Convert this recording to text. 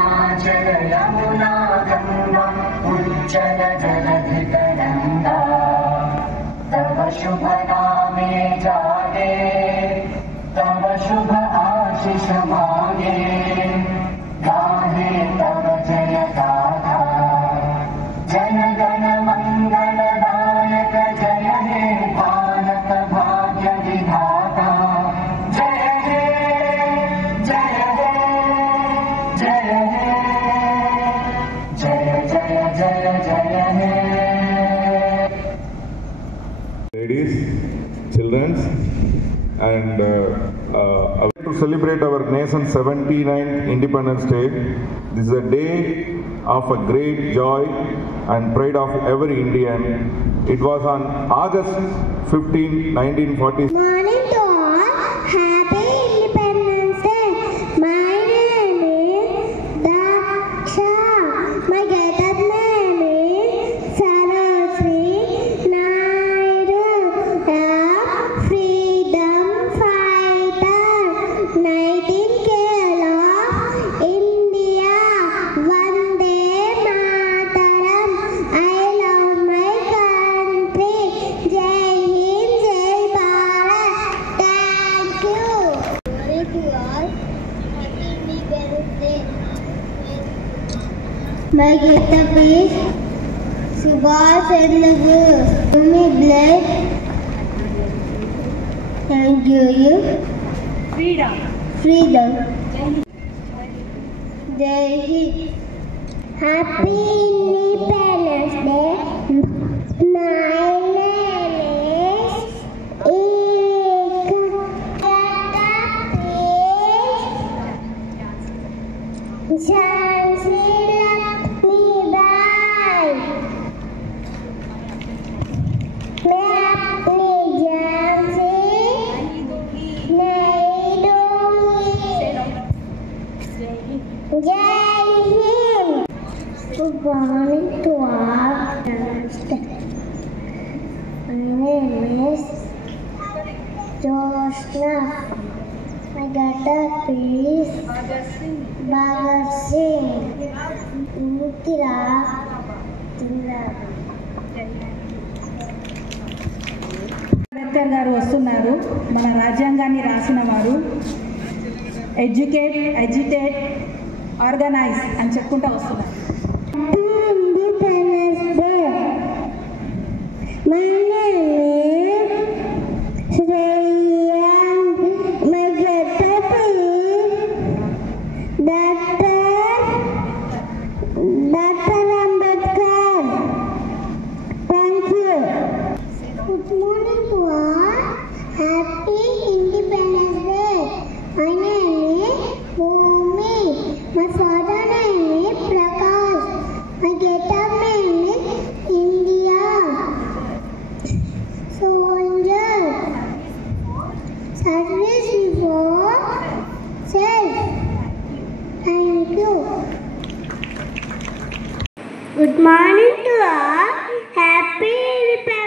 हिमाचल यमुना गंगा उज्जल जलधितरंगा तव शुभ नामे जागे तव शुभ आशीष मांगे गाहे तव जय गाथा जन गण मंगलदायक जय हे भारत भाग्य विधाता जय हे जय हे जय हे जय जय जय जय हे. Ladies, children, and to celebrate our nation's 79th Independence Day. This is a day of a great joy and pride of every Indian. It was on August 15, 1940. Morning to all. Happy Independence Day. My name is Daksha. My get-up name is Sarasri Naidu. Freedom fighter. Nightingale of India. Vande Mataram. I love my country. Jai Hind, Jai Bharat. Thank you. Morning to all. Happy Independence Day. My get-up is Subhash Chandra Bose. Give me blood and give you freedom. Jai Hind. Happy Independence Day. My name is Ika. Jhansi Lakshmibai. मैं अपनी जान से नहीं दूंगी. जय Hind. Good morning to all. My name is Jyoshna. My get-up is Bhagat Singh. Indiraj Zindabad. Ambedkar గారు వస్తున్నారు. మన రాజ్యాంగాన్ని రాసిన వారు. ఎడ్యుకేట్, ఎడ్యుటేట్, ఆర్గనైజ్ అని చెప్పుకుంటూ వస్తున్నారు. Independence Day. My name is Shreya. My get-up is Dr. Ambedkar. Thank you. Good morning to all. Happy Independence Day. My name is Bhumi. My father name is Prakash. My get-up name is India. Soldier. Service before self. Thank you. Good morning to all. Happy Independence